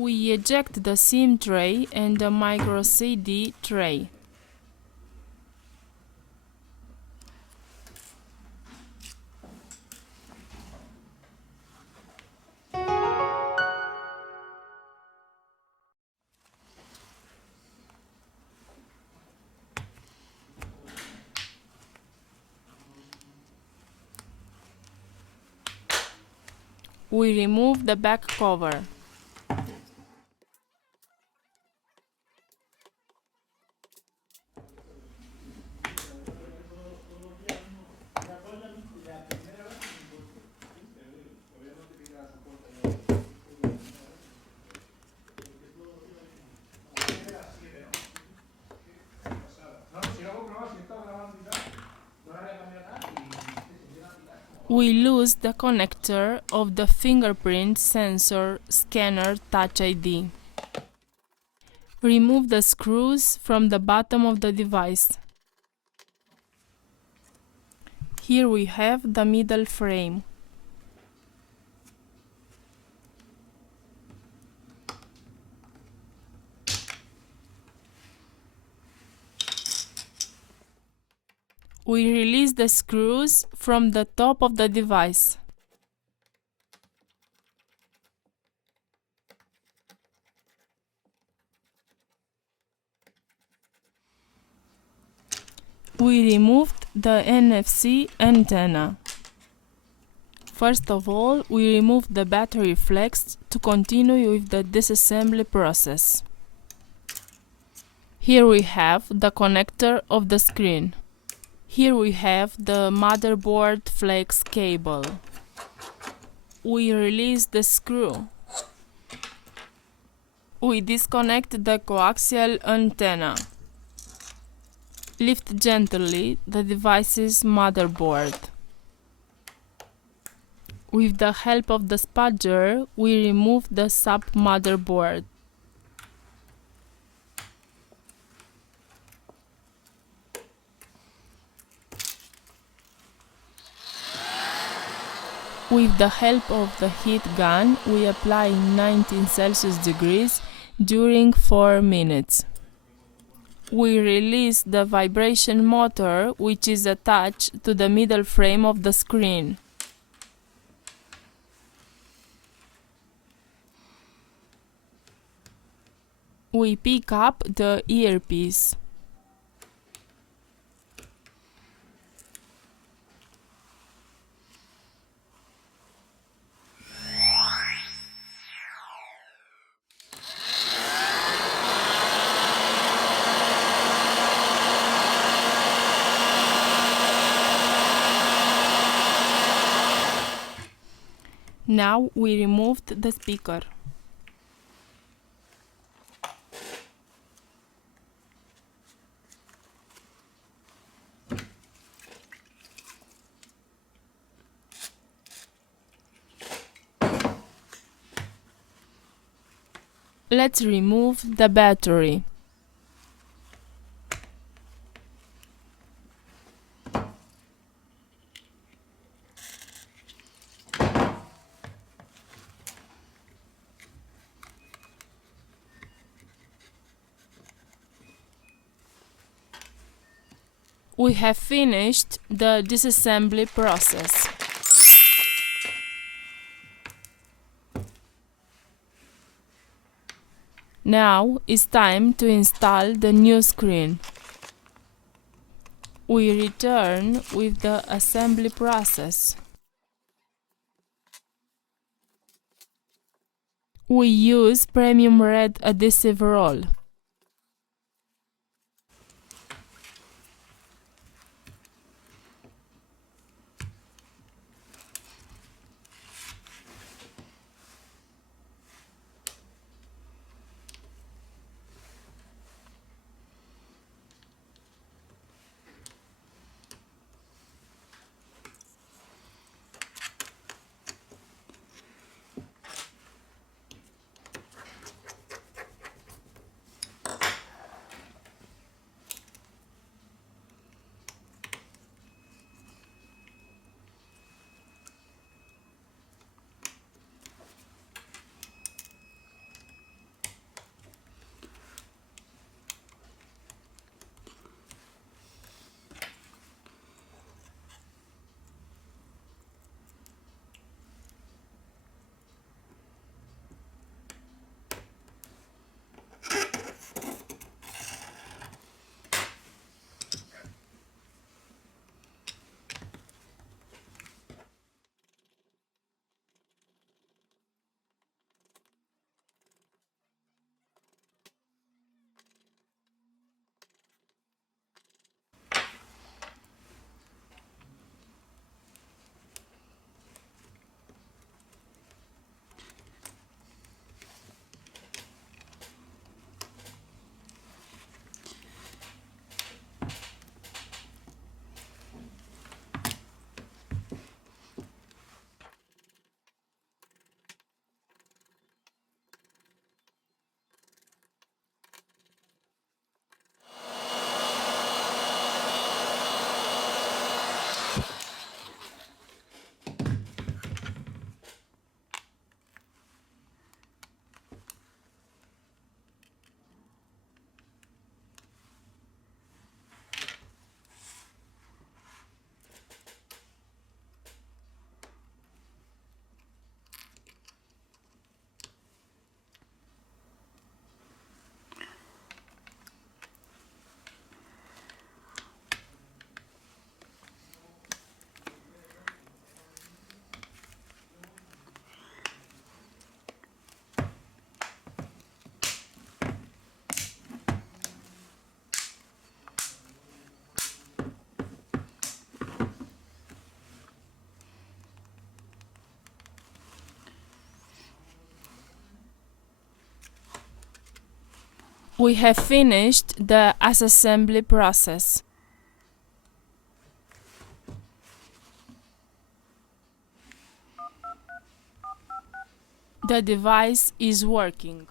We eject the SIM tray and the micro CD tray. We remove the back cover. We lose the connector of the fingerprint sensor scanner Touch ID. Remove the screws from the bottom of the device. Here we have the middle frame. We release the screws from the top of the device. We removed the NFC antenna. First of all, we removed the battery flex to continue with the disassembly process. Here we have the connector of the screen. Here we have the motherboard flex cable. We release the screw. We disconnect the coaxial antenna. Lift gently the device's motherboard. With the help of the spudger, we remove the sub-motherboard. With the help of the heat gun, we apply 19 Celsius degrees during 4 minutes. We release the vibration motor, which is attached to the middle frame of the screen. We pick up the earpiece. Now we removed the speaker. Let's remove the battery. We have finished the disassembly process. Now it's time to install the new screen. We return with the assembly process. We use premium red adhesive roll. We have finished the assembly process. The device is working.